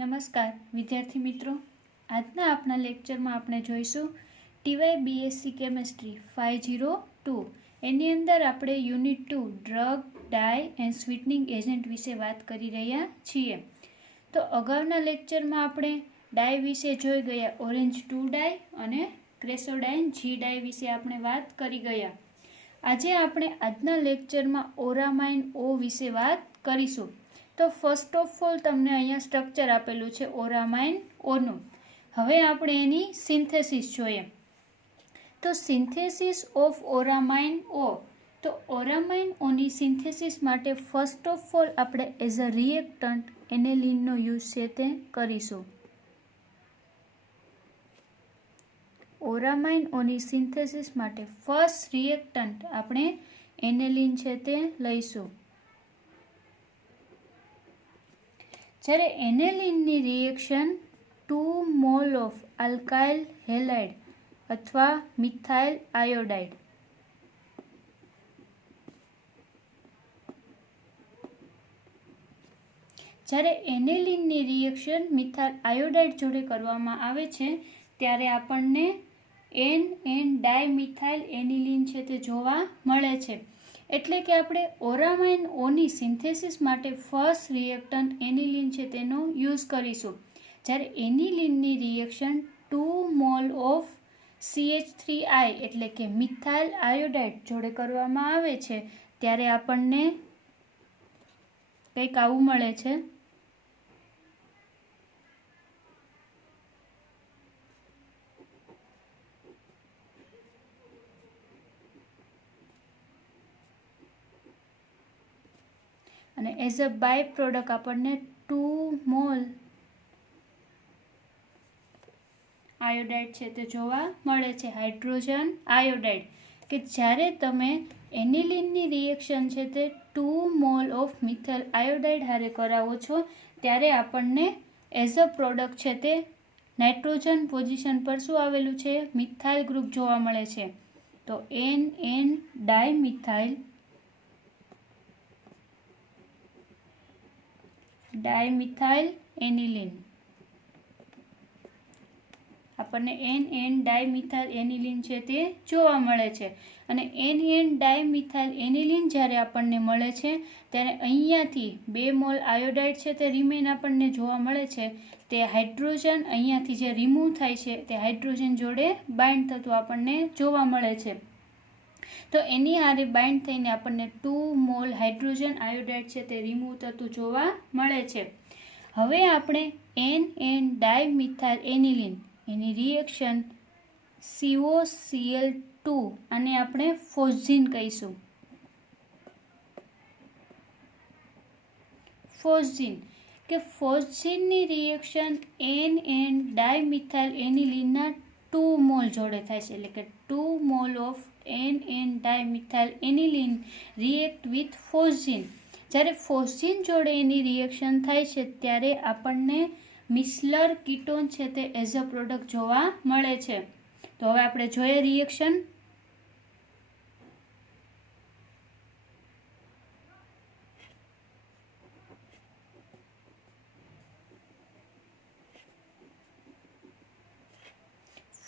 નમસ્કાર વિદ્યાર્થી મિત્રો, આજના આપણા લેક્ચરમાં આપણે જોઈશું ટીવાય બીએસસી કેમેસ્ટ્રી 502 એની અંદર આપણે unit 2 drug dye and sweetening agent વિશે વાત કરી રહ્યા છીએ. તો અગાઉના લેક્ચરમાં આપણે ડાય વિશે જોઈ ગયા, ઓરેન્જ 2 ડાય અને ક્રેસોડાઇન જી ડાય વિશે આપણે વાત કરી ગયા. આજે આપણે આજના લેક્ચરમાં ઓરામાઇન ઓ વિશે વાત કરીશું. તો ફર્સ્ટ ઓફ ઓલ તમને અહીંયા સ્ટ્રક્ચર આપેલું છે ઓરામાઇન ઓનું. હવે આપણે એની સિન્થેસિસ જોઈએ. તો સિન્થેસિસ ઓફ ઓરામાઇન ઓ. તો ઓરામાઇન ઓની સિન્થેસિસ માટે ફર્સ્ટ ઓફ ઓલ આપણે એઝ અ રિએક્ટન્ટ એનેલિનનો યુઝ છે તે કરીશું. ઓરામાઇન ઓની સિન્થેસિસ માટે ફર્સ્ટ રિએક્ટન્ટ આપણે એનેલિન છે તે લઈશું. જ્યારે એનેલિનની reaction 2 mole of alkyl halide અથવા મિથાઇલ આયોડાઇડ જ્યારે એનેલિનની રિએક્શન મિથાઇલ આયોડાઇડ જોડે કરવામાં આવે છે ત્યારે આપણને એન ડાયમિથાઇલ એનિલિન છે તે જોવા મળે છે. એટલે કે આપણે ઓરામાઇન ઓની સિન્થેસિસ માટે ફર્સ્ટ રિએક્ટન્ટ એનિલિન છે તેનો યુઝ કરીશું. જ્યારે એનિલિનની રિએક્શન 2 મોલ ઓફ CH3I એટલે કે મિથાઇલ આયોડાઇડ જોડે કરવામાં આવે છે ત્યારે આપણને કંઈક આવું મળે છે. અને એઝ અ બાય પ્રોડક્ટ આપણને 2 મોલ આયોડાઇડ છે તે જોવા મળે છે, હાઇડ્રોજન આયોડાઇડ. કે જ્યારે તમે એનિલિનની રિએક્શન છે તે 2 મોલ ઓફ મિથાઇલ આયોડાઇડ હારે કરાવો છો ત્યારે આપણને એઝ અ પ્રોડક્ટ છે તે નાઇટ્રોજન પોઝિશન પર શું આવેલું છે, મિથાઇલ ગ્રુપ જોવા મળે છે. તો એન ડાયમિથાઇલ એનિલિન આપણને એન ડાયમિથાઇલ એનિલિન છે તે જોવા મળે છે. અને એન ડાયમિથાઇલ એનિલિન જ્યારે આપણને મળે છે ત્યારે અહીંયાથી 2 મોલ આયોડાઇડ છે તે રિમેન આપણને જોવા મળે છે. તે હાઇડ્રોજન અહીંયાથી જે રિમૂવ થાય છે તે હાઇડ્રોજન જોડે બાઇન્ડ થતું આપણને જોવા મળે છે. તો એની હારે બાઇન્ડ થઈને આપણને 2 મોલ હાઇડ્રોજન આયોડાઇડ છે તે રિમૂવ થતું જોવા મળે છે. હવે આપણે એન ડાયમિથાઇલ એનિલિન એની રિએક્શન COCl2 આને આપણે ફોસ્જીન કહીશું. ફોસ્જીન કે ફોસ્જીનની રિએક્શન એન ડાયમિથાઇલ એનિલિનના 2 મોલ જોડે થાય છે. એટલે કે 2 mole of N dimethyl aniline react with phosgene. જ્યારે ફોસ્જીન જોડે એની રિએક્શન થાય છે ત્યારે આપણને મિસલર કીટોન છે તે એઝ અ પ્રોડક્ટ જોવા મળે છે. તો હવે આપણે જોઈએ રિએક્શન.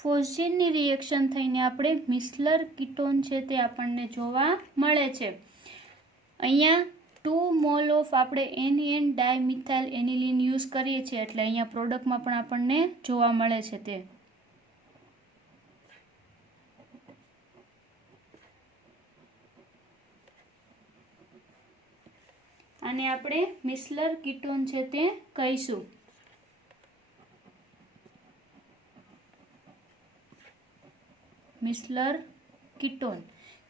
ફોસ્જીનની રિએક્શન થઈને આપણે મિસલર કીટોન છે તે આપણને જોવા મળે છે. અહીંયા 2 મોલ ઓફ આપણે એન ડાયમિથાઇલ એનિલિન યુઝ કરીએ છીએ એટલે અહીંયા પ્રોડક્ટમાં પણ આપણને જોવા મળે છે તે. આને આપણે મિસલર કીટોન છે તે કહીશું. મિસલર કીટોન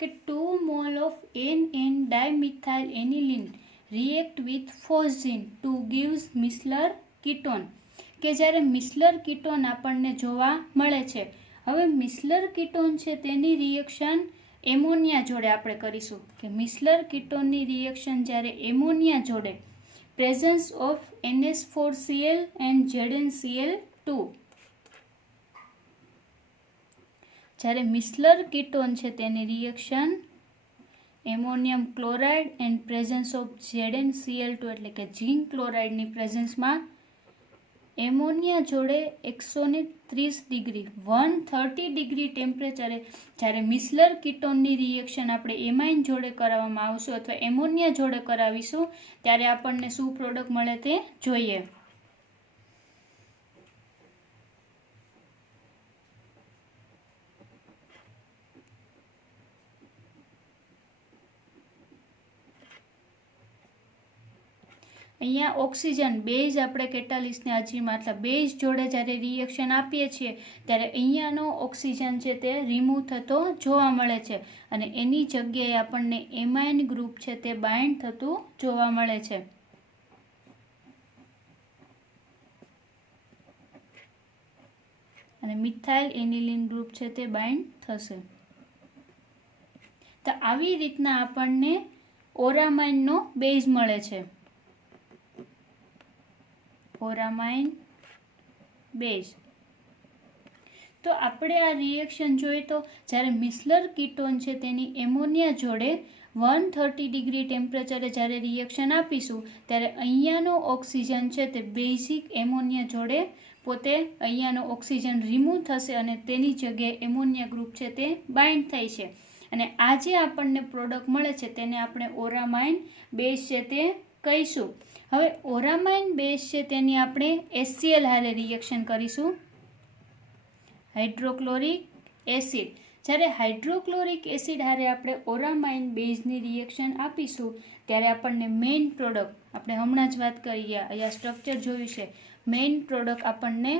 કે 2 mole of N dimethyl aniline react with phosgene to gives Michler ketone. કે જ્યારે મિસલર કીટોન આપણને જોવા મળે છે. હવે મિસલર કીટોન છે તેની રિએક્શન એમોનિયા જોડે આપણે કરીશું. કે મિસલર કીટોનની રિએક્શન જ્યારે એમોનિયા જોડે presence of NH4Cl and ZnCl2. જ્યારે મિસલર કીટોન છે તેની reaction ammonium chloride and presence of ZnCl2 એટલે કે ઝીંક ક્લોરાઇડની પ્રેઝન્સમાં એમોનિયા જોડે 130 ડિગ્રી 130 ડિગ્રી ટેમ્પરેચરે જ્યારે મિસલર કીટોનની રિએક્શન આપણે એમાઇન જોડે કરાવવામાં આવશું અથવા એમોનિયા જોડે કરાવીશું ત્યારે આપણને શું પ્રોડક્ટ મળે તે જોઈએ. અહીંયા ઓક્સિજન બેઝ આપણે કેટાલિસ્ટને હાજરીમાં એટલે બેઝ જોડે જ્યારે રિએક્શન આપીએ છીએ ત્યારે અહીંયાનો ઓક્સિજન છે તે રિમૂવ થતો જોવા મળે છે અને એની જગ્યાએ આપણને એમાઇન ગ્રુપ છે તે બાઇન્ડ થતું જોવા મળે છે. અને મિથાઇલ એનિલિન ગ્રુપ છે તે બાઇન્ડ થશે. તો આવી રીતના આપણને ઓરામાઇનનો બેઝ મળે છે. ઓરામાઇન બેઝ. તો આપણે આ રિએક્શન જોઈએ તો જ્યારે મિસલર કીટોન છે તેની એમોનિયા જોડે 130 ડિગ્રી ટેમ્પરેચરે જ્યારે રિએક્શન આપીશું ત્યારે અહીંયાનો ઓક્સિજન છે તે બેઝિક એમોનિયા જોડે પોતે અહીંયાનો ઓક્સિજન રિમૂવ થશે અને તેની જગ્યાએ એમોનિયા ગ્રુપ છે તે બાઇન્ડ થાય છે અને આ જે આપણને પ્રોડક્ટ મળે છે તેને આપણે ઓરામાઇન બેઝ છે તે કહીશું. હવે ઓરામાઇન બેઝ છે તેની આપણે HCl હારે રિએક્શન કરીશું. Hydrochloric acid. જ્યારે હાઇડ્રોક્લોરિક એસિડ હારે આપણે ઓરામાઇન બેઝની રિએક્શન આપીશું ત્યારે આપણને મેઇન પ્રોડક્ટ આપણે હમણાં જ વાત કરી ગયા અહીંયા સ્ટ્રક્ચર જોયું છે. મેઇન પ્રોડક્ટ આપણને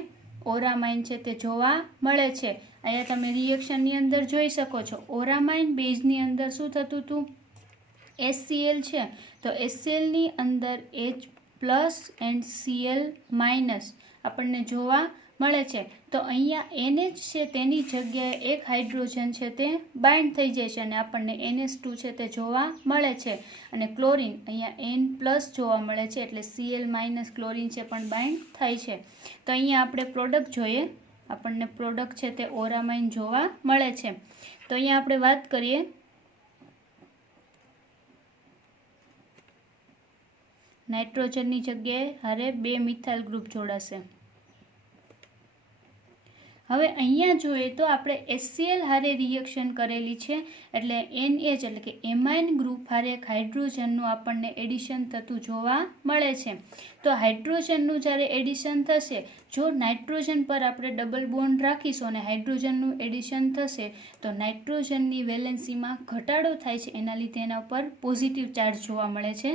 ઓરામાઇન છે તે જોવા મળે છે. અહીંયા તમે રિએક્શનની અંદર જોઈ શકો છો ઓરામાઇન બેઝની અંદર શું થતું હતું HCl છે તો HClની અંદર H plus and Cl minus આપણને જોવા મળે છે. તો અહીંયા NH છે તેની જગ્યાએ એક હાઇડ્રોજન છે તે બાઇન્ડ થઈ જાય છે અને આપણને NH2 છે તે જોવા મળે છે અને ક્લોરીન અહીંયા N પ્લસ જોવા મળે છે એટલે Cl માઇનસ ક્લોરીન છે પણ બાઇન્ડ થાય છે. તો અહીંયા આપણે પ્રોડક્ટ જોઈએ આપણને પ્રોડક્ટ છે તે ઓરામાઇન જોવા મળે છે. તો અહીંયા આપણે વાત કરીએ નાઇટ્રોજનની જગ્યાએ હારે 2 મિથાઇલ ગ્રુપ જોડાશે. હવે અહીંયા જોઈએ તો આપણે HCl હારે રિએક્શન કરેલી છે એટલે NH એટલે કે એમાઇન ગ્રુપ હારે એક હાઇડ્રોજનનું આપણને એડિશન થતું જોવા મળે છે. તો હાઇડ્રોજનનું જ્યારે એડિશન થશે જો નાઇટ્રોજન પર આપણે ડબલ બોન્ડ રાખીશું અને હાઇડ્રોજનનું એડિશન થશે તો નાઇટ્રોજનની વેલેન્સીમાં ઘટાડો થાય છે એના લીધે એના ઉપર પોઝિટિવ ચાર્જ જોવા મળે છે.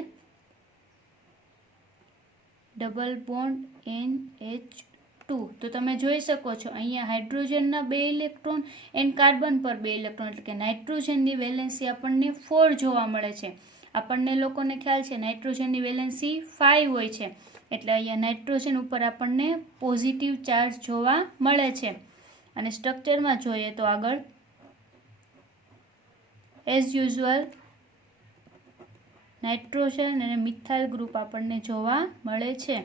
ડબલ બોન્ડ NH2 તો તમે જોઈ શકો છો અહીંયા હાઇડ્રોજનના 2 ઇલેક્ટ્રોન એન્ડ કાર્બન પર 2 ઇલેક્ટ્રોન એટલે કે નાઇટ્રોજનની વેલેન્સી આપણને 4 જોવા મળે છે. આપણને લોકોને ખ્યાલ છે નાઇટ્રોજનની વેલેન્સી 5 હોય છે એટલે અહીંયા નાઇટ્રોજન ઉપર આપણને પોઝિટિવ ચાર્જ જોવા મળે છે. અને સ્ટ્રક્ચરમાં જોઈએ તો આગળ એઝ યુઝ્યુઅલ નાઇટ્રોજન અને મિથાઇલ ગ્રુપ આપણને જોવા મળે છે.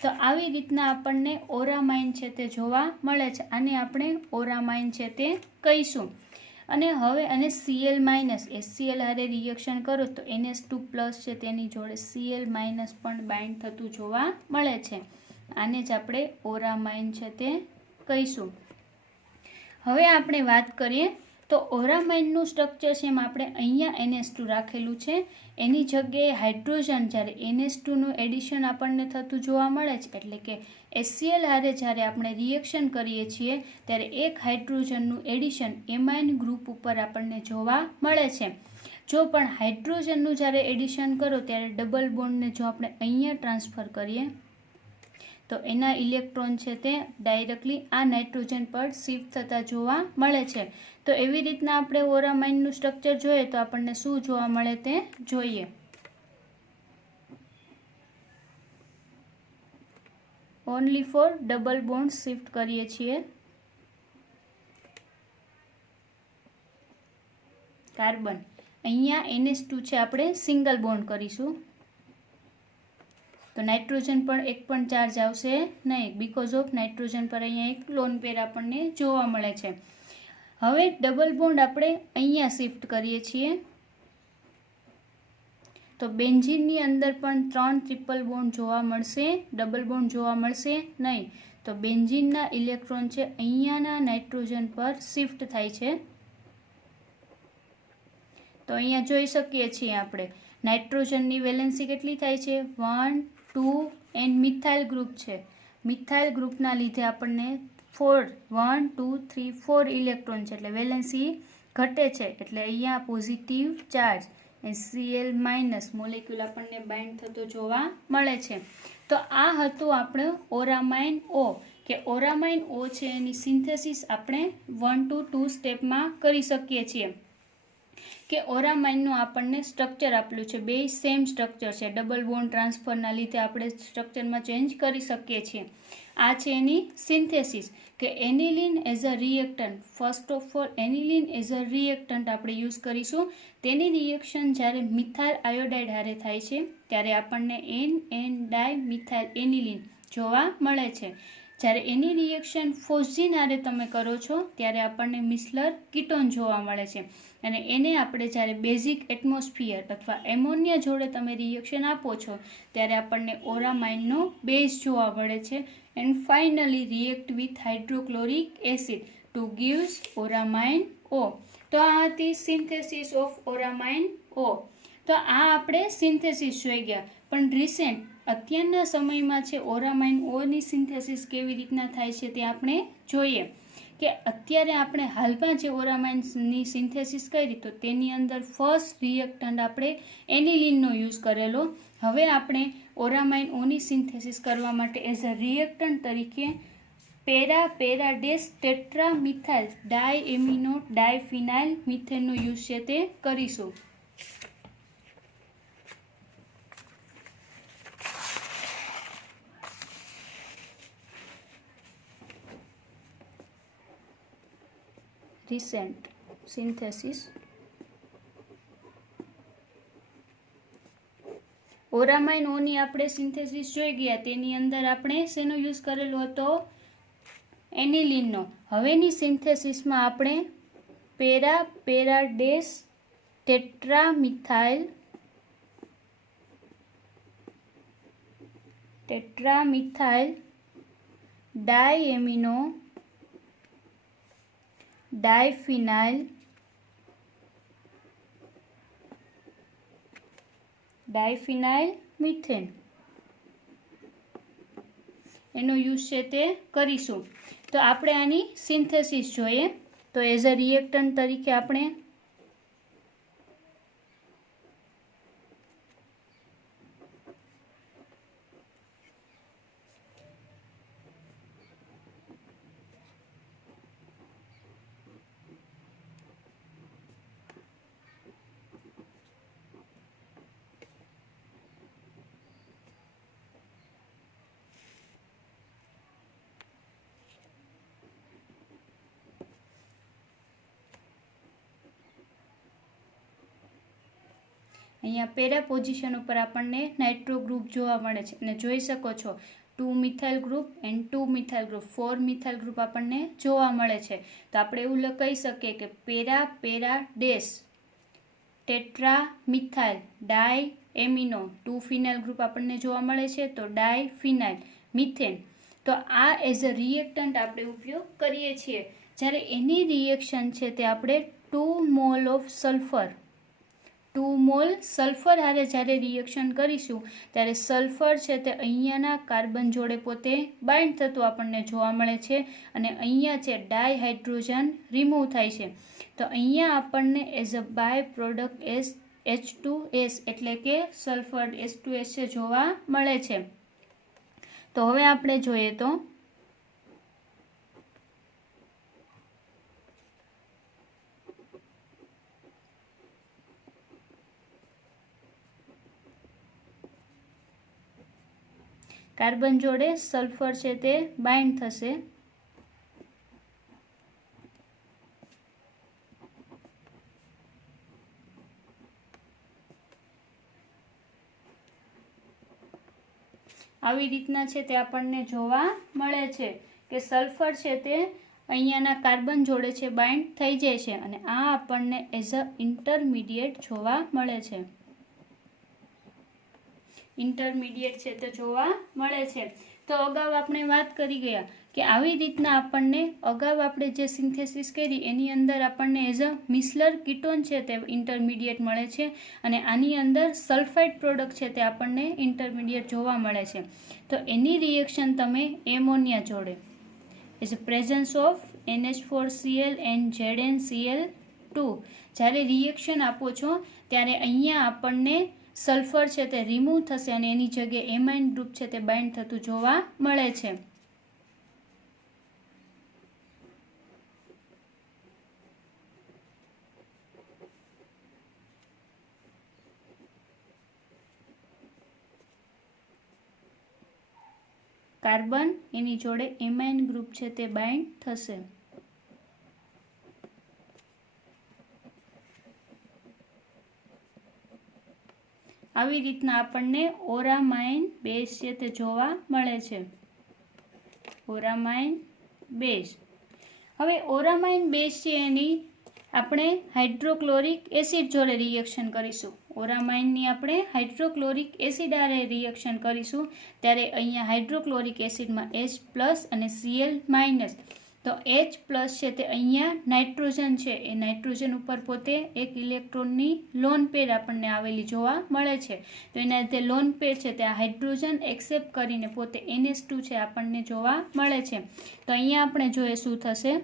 તો આવી રીતના આપણને ઓરામાઇન છે તે જોવા મળે છે. આને આપણે ઓરામાઇન છે તે કહીશું. અને હવે અને Cl માઇનસ HCl હારે રિએક્શન કરો તો NH2 પ્લસ છે તેની જોડે Cl માઇનસ પણ બાઇન્ડ થતું જોવા મળે છે. આને જ આપણે ઓરામાઇન છે તે કહીશું. હવે આપણે વાત કરીએ તો ઓરામાઇનનું સ્ટ્રક્ચર છે એમાં આપણે અહીંયા NH2 રાખેલું છે એની જગ્યાએ હાઇડ્રોજન જ્યારે NH2નું એડિશન આપણને થતું જોવા મળે છે એટલે કે HCl હારે જ્યારે આપણે રિએક્શન કરીએ છીએ ત્યારે એક હાઇડ્રોજનનું એડિશન એમાઇન ગ્રુપ ઉપર આપણને જોવા મળે છે. જો પણ હાઇડ્રોજનનું જ્યારે એડિશન કરો ત્યારે ડબલ બોન્ડને જો આપણે અહીંયા ટ્રાન્સફર કરીએ તો એના ઇલેક્ટ્રોન છે તે ડાયરેક્ટલી આ નાઇટ્રોજન પર શિફ્ટ થતા જોવા મળે છે. તો એવી રીતના આપણે ઓરામાઇનનું સ્ટ્રક્ચર જોઈએ તો આપણને શું જોવા મળે તે જોઈએ. Only for double bond shift કરીએ છીએ. કાર્બન અહીંયા NH2 છે આપણે સિંગલ બોન્ડ કરીશું તો નાઇટ્રોજન પર એક પણ ચાર્જ આવશે નહીં બીકોઝ ઓફ નાઇટ્રોજન પર અહીંયા એક લોન પેર આપણને જોવા મળે છે. હવે ડબલ બોન્ડ આપણે અહીંયા શિફ્ટ કરીએ છીએ તો બેન્ઝીનની અંદર પણ 3 ટ્રિપલ બોન્ડ જોવા મળશે, ડબલ બોન્ડ જોવા મળશે નહીં. તો બેન્ઝીનના ઇલેક્ટ્રોન છે અહીંયાના નાઇટ્રોજન પર શિફ્ટ થાય છે. તો અહીંયા જોઈ શકીએ છીએ આપણે નાઇટ્રોજનની વેલેન્સી કેટલી થાય છે 1, 2 એન્ડ મિથાઇલ ગ્રુપ છે. મિથાઇલ ગ્રુપના લીધે આપણને 4 1 2 3 4 ઇલેક્ટ્રોન છે એટલે વેલેન્સી ઘટે છે. એટલે અહીંયા positive charge Cl minus molecule આપણને બાઇન્ડ થતો જોવા મળે છે. તો આ હતું આપણું ઓરામાઇન O કે ઓરામાઇન O છે એની સિન્થેસિસ આપણે 1 to 2 સ્ટેપમાં કરી શકીએ છીએ. કે ઓરામાઇનનું આપણને સ્ટ્રક્ચર આપેલું છે, બે સેમ સ્ટ્રક્ચર છે, ડબલ બોન્ડ ટ્રાન્સફરના લીધે આપણે સ્ટ્રક્ચરમાં ચેન્જ કરી શકીએ છીએ. આ છે એની સિન્થેસિસ કે aniline as a reactant. First of all aniline as a reactant આપણે યુઝ કરીશું. તેની રિએક્શન જ્યારે મિથાઇલ આયોડાઇડ હારે થાય છે ત્યારે આપણને એન ડાય મિથાઇલ એનિલિન જોવા મળે છે. જ્યારે એની રિએક્શન ફોસ્જીન હારે તમે કરો છો ત્યારે આપણને મિસલર કીટોન જોવા મળે છે. અને એને આપણે જ્યારે બેઝિક એટમોસ્ફિયર અથવા એમોનિયા જોડે તમે રિએક્શન આપો છો ત્યારે આપણને ઓરામાઇનનો બેઝ જોવા મળે છે. And finally react with hydrochloric acid to gives auramine O. તો આ હતી સિન્થેસિસ ઓફ ઓરામાઇન O. તો આ આપણે સિન્થેસિસ જોઈ ગયા. પણ રિસેન્ટ અત્યારના સમયમાં છે ઓરામાઇન ઓની સિન્થેસિસ કેવી રીતના થાય છે તે આપણે જોઈએ. કે અત્યારે આપણે હાલમાં જે ઓરામાઇનની સિન્થેસિસ કરી તો તેની અંદર ફર્સ્ટ રિએક્ટન્ટ આપણે એનિલિનનો યુઝ કરેલો. હવે આપણે ઓરામાઇન ઓની સિન્થેસિસ કરવા માટે એઝ અ રિએક્ટન્ટ તરીકે પેરાડેસ ટેટ્રા મિથાઇલ ડાય એમિનો ડાયફિનાઇલ મિથેનનો યુઝ છે તે કરીશું. રિસેન્ટ સિન્થેસિસ ઓરામાઇન ઓની આપણે સિન્થેસિસ જોઈ ગયા. તેની અંદર આપણે શેનો યુઝ કરેલો હતો એનિલિનનો. હવેની સિન્થેસિસમાં આપણે પેરાડેસ ટેટ્રામિથાઇલ ડાયએમિનો ડાયફિનાઇલ મિથેન એનો યુઝ છે તે કરીશું. તો આપણે આની સિન્થેસિસ જોઈએ. તો એઝ અ રિએક્ટન્ટ તરીકે આપણે અહીંયા પેરા પોઝિશન ઉપર આપણને નાઇટ્રો ગ્રુપ જોવા મળે છે અને જોઈ શકો છો 2 methyl group and 2 methyl group 4 methyl group આપણને જોવા મળે છે. તો આપણે એવું કહી શકીએ કે પેરાડેસ ટેટ્રા મિથાઇલ ડાય એમિનો 2 ફિનાઇલ ગ્રુપ આપણને જોવા મળે છે. તો ડાય ફિનાઇલ મિથેન. તો આ એઝ અ રિએક્ટન્ટ આપણે ઉપયોગ કરીએ છીએ. જ્યારે એની રિએક્શન છે તે આપણે 2 mole of sulphur 2 mall sulphur હારે જ્યારે રિએક્શન કરીશું ત્યારે સલ્ફર છે તે અહીંયાના કાર્બન જોડે પોતે બાઇન્ડ થતું આપણને જોવા મળે છે અને અહીંયા છે ડાયહાઇડ્રોજન રિમૂવ થાય છે. તો અહીંયા આપણને as a by product H2S એટલે કે સલ્ફર H2S છે જોવા મળે છે. તો હવે આપણે જોઈએ તો કાર્બન જોડે સલ્ફર છે તે બાઇન્ડ થશે. આવી રીતના છે તે આપણને જોવા મળે છે કે સલ્ફર છે તે અહીંયાના કાર્બન જોડે છે બાઇન્ડ થઈ જાય છે અને આ આપણને એઝ અ ઇન્ટરમીડિયેટ જોવા મળે છે. ઇન્ટરમીડિયેટ છે તે જોવા મળે છે. તો અગાઉ આપણે વાત કરી ગયા કે આવી રીતના આપણને અગાઉ આપણે જે સિન્થેસિસ કરી એની અંદર આપણને એઝ અ મિસલર કીટોન છે તે ઇન્ટરમીડિયેટ મળે છે અને આની અંદર સલ્ફાઇડ પ્રોડક્ટ છે તે આપણને ઇન્ટરમીડિયેટ જોવા મળે છે. તો એની રિએક્શન તમે એમોનિયા જોડે is a presence of NH4Cl and ZnCl2 જ્યારે રિએક્શન આપો છો ત્યારે અહીંયા આપણને સલ્ફર છે તે રિમૂવ થશે અને એની જગ્યાએ એમાઇન ગ્રુપ છે તે બાઇન્ડ થતું જોવા મળે છે. કાર્બન એની જોડે એમાઇન ગ્રુપ છે તે બાઇન્ડ થશે. આવી રીતના આપણને ઓરામાઇન બેઝ છે તે જોવા મળે છે. ઓરામાઇન બેઝ. હવે ઓરામાઇન બેઝ છે એની આપણે હાઇડ્રોક્લોરિક એસિડ જોડે રિએક્શન કરીશું. ઓરામાઇનની આપણે હાઇડ્રોક્લોરિક એસિડ આરે રિએક્શન કરીશું ત્યારે અહીંયા હાઇડ્રોક્લોરિક એસિડમાં H+ અને Cl-. તો H+ છે તે અહીંયા નાઇટ્રોજન છે એ નાઇટ્રોજન ઉપર પોતે એક ઇલેક્ટ્રોનની લોન પેર આપણને આવેલી જોવા મળે છે. તો એના જે લોન પેર છે તે હાઇડ્રોજન એક્સેપ્ટ કરીને પોતે NH2 છે આપણને જોવા મળે છે. તો અહીંયા આપણે જોઈએ શું થશે.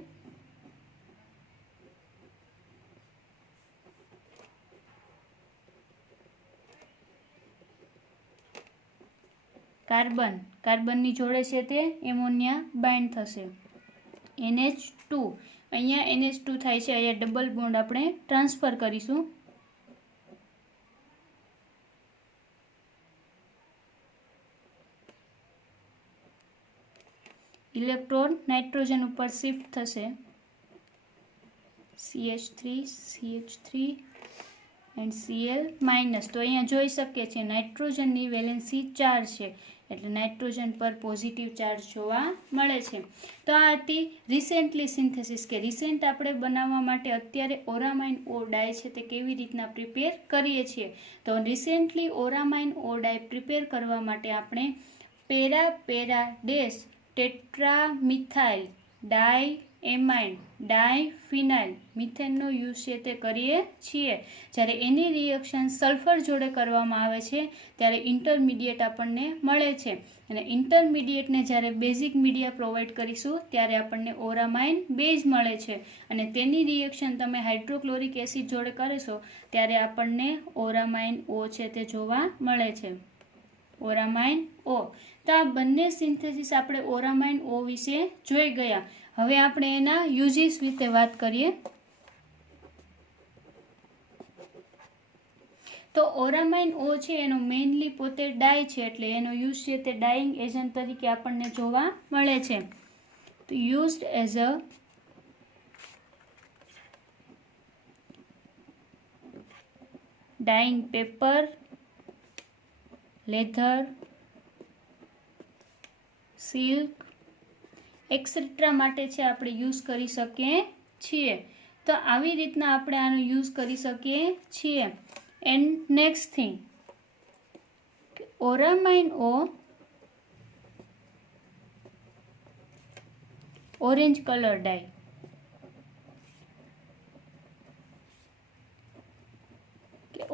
કાર્બનની જોડે છે તે એમોનિયા બાઇન્ડ થશે. NH2 અહીંયા NH2 થાય છે, અહીંયા ડબલ બોન્ડ આપણે ટ્રાન્સફર કરીશું. ઇલેક્ટ્રોન નાઇટ્રોજન ઉપર શિફ્ટ થશે. CH3 and Cl-. તો અહીંયા જોઈ શકીએ છીએ નાઇટ્રોજનની વેલેન્સી 4 છે એટલે નાઇટ્રોજન પર પોઝિટિવ ચાર્જ જોવા મળે છે. તો આ હતી રિસેન્ટલી સિન્થેસિસ કે રિસેન્ટ આપણે બનાવવા માટે અત્યારે ઓરામાઇન ઓ ડાય છે તે કેવી રીતના પ્રિપેર કરીએ છીએ. તો રિસેન્ટલી ઓરામાઇન ઓ ડાય પ્રિપેર કરવા માટે આપણે પેરા ડેશ ટેટ્રામિથાઇલ ડાય એમાઇન ડાયફિનાઇલ મિથેનનો યુઝ છે તે કરીએ છીએ. જ્યારે એની રિએક્શન સલ્ફર જોડે કરવામાં આવે છે ત્યારે ઇન્ટરમીડિયેટ આપણને મળે છે અને ઇન્ટરમીડિયેટને જ્યારે બેઝિક મીડિયા પ્રોવાઈડ કરીશું ત્યારે આપણને ઓરામાઇન બેઝ મળે છે અને તેની રિએક્શન તમે હાઇડ્રોક્લોરિક એસિડ જોડે કરીશો ત્યારે આપણને ઓરામાઇન ઓ છે તે જોવા મળે છે. ઓરામાઇન ઓ. તો આ બંને સિન્થેસિસ આપણે ઓરામાઇન ઓ વિશે જોઈ ગયા. હવે આપણે એના યુઝિસ વિશે વાત કરીએ. તો ઓરામાઇન ઓ છે એનો મેઇનલી પોતે ડાય છે એટલે એનો યુઝ છે તે ડાઇંગ એજન્ટ તરીકે આપણને જોવા મળે છે. તો used as a dying paper, leather, silk et cetera માટે છે આપણે યુઝ કરી શકીએ છીએ. તો આવી રીતના આપણે આનો યુઝ કરી શકીએ છીએ. And next thing, auramine O orange colour dye.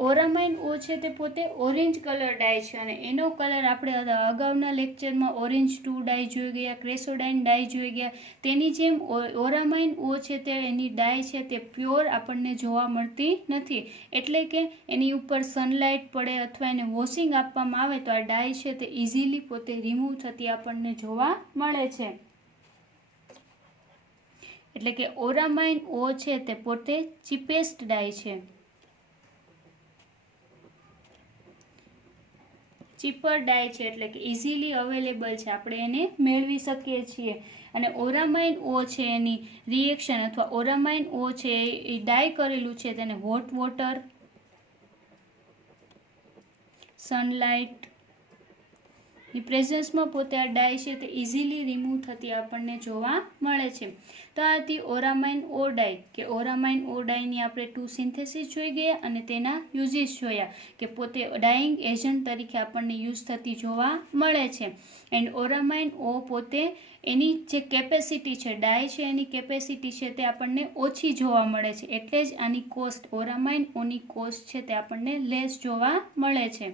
Auramine O છે તે પોતે ઓરેન્જ કલર ડાય છે અને એનો કલર આપણે અગાઉના લેક્ચરમાં ઓરેન્જ 2 ડાય જોઈ ગયા, ક્રેસોડાઇન ડાય જોઈ ગયા. તેની જેમ ઓરામાઇન ઓ છે તે એની ડાય છે તે પ્યોર આપણને જોવા મળતી નથી. એટલે કે એની ઉપર સનલાઇટ પડે અથવા એને વોશિંગ આપવામાં આવે તો આ ડાય છે તે ઇઝીલી પોતે રિમૂવ થતી આપણને જોવા મળે છે. એટલે કે ઓરામાઇન ઓ છે તે પોતે ચીપેસ્ટ ડાય છે. ચીપર ડાય છે એટલે કે ઇઝીલી અવેલેબલ છે, આપણે એને મેળવી શકીએ છીએ. અને ઓરામાઇન ઓ છે એની રિએક્શન અથવા ઓરામાઇન ઓ છે એ ડાય કરેલું છે તેને હોટ વોટર, સનલાઇટ ની પ્રેઝન્સમાં પોતે આ ડાય છે તે ઇઝીલી રિમૂવ થતી આપણને જોવા મળે છે. તો આ હતી ઓરામાઇન ઓ ડાય કે ઓરામાઇન ઓ ડાયની આપણે 2 સિન્થેસિસ જોઈ ગયા અને તેના યુઝિસ જોયા કે પોતે ડાઇંગ એજન્ટ તરીકે આપણને યુઝ થતી જોવા મળે છે. એન્ડ ઓરામાઇન ઓ પોતે એની જે કેપેસિટી છે ડાય છે એની કેપેસિટી છે તે આપણને ઓછી જોવા મળે છે, એટલે જ આની કોસ્ટ ઓરામાઇન ઓની કોસ્ટ છે તે આપણને લેસ જોવા મળે છે.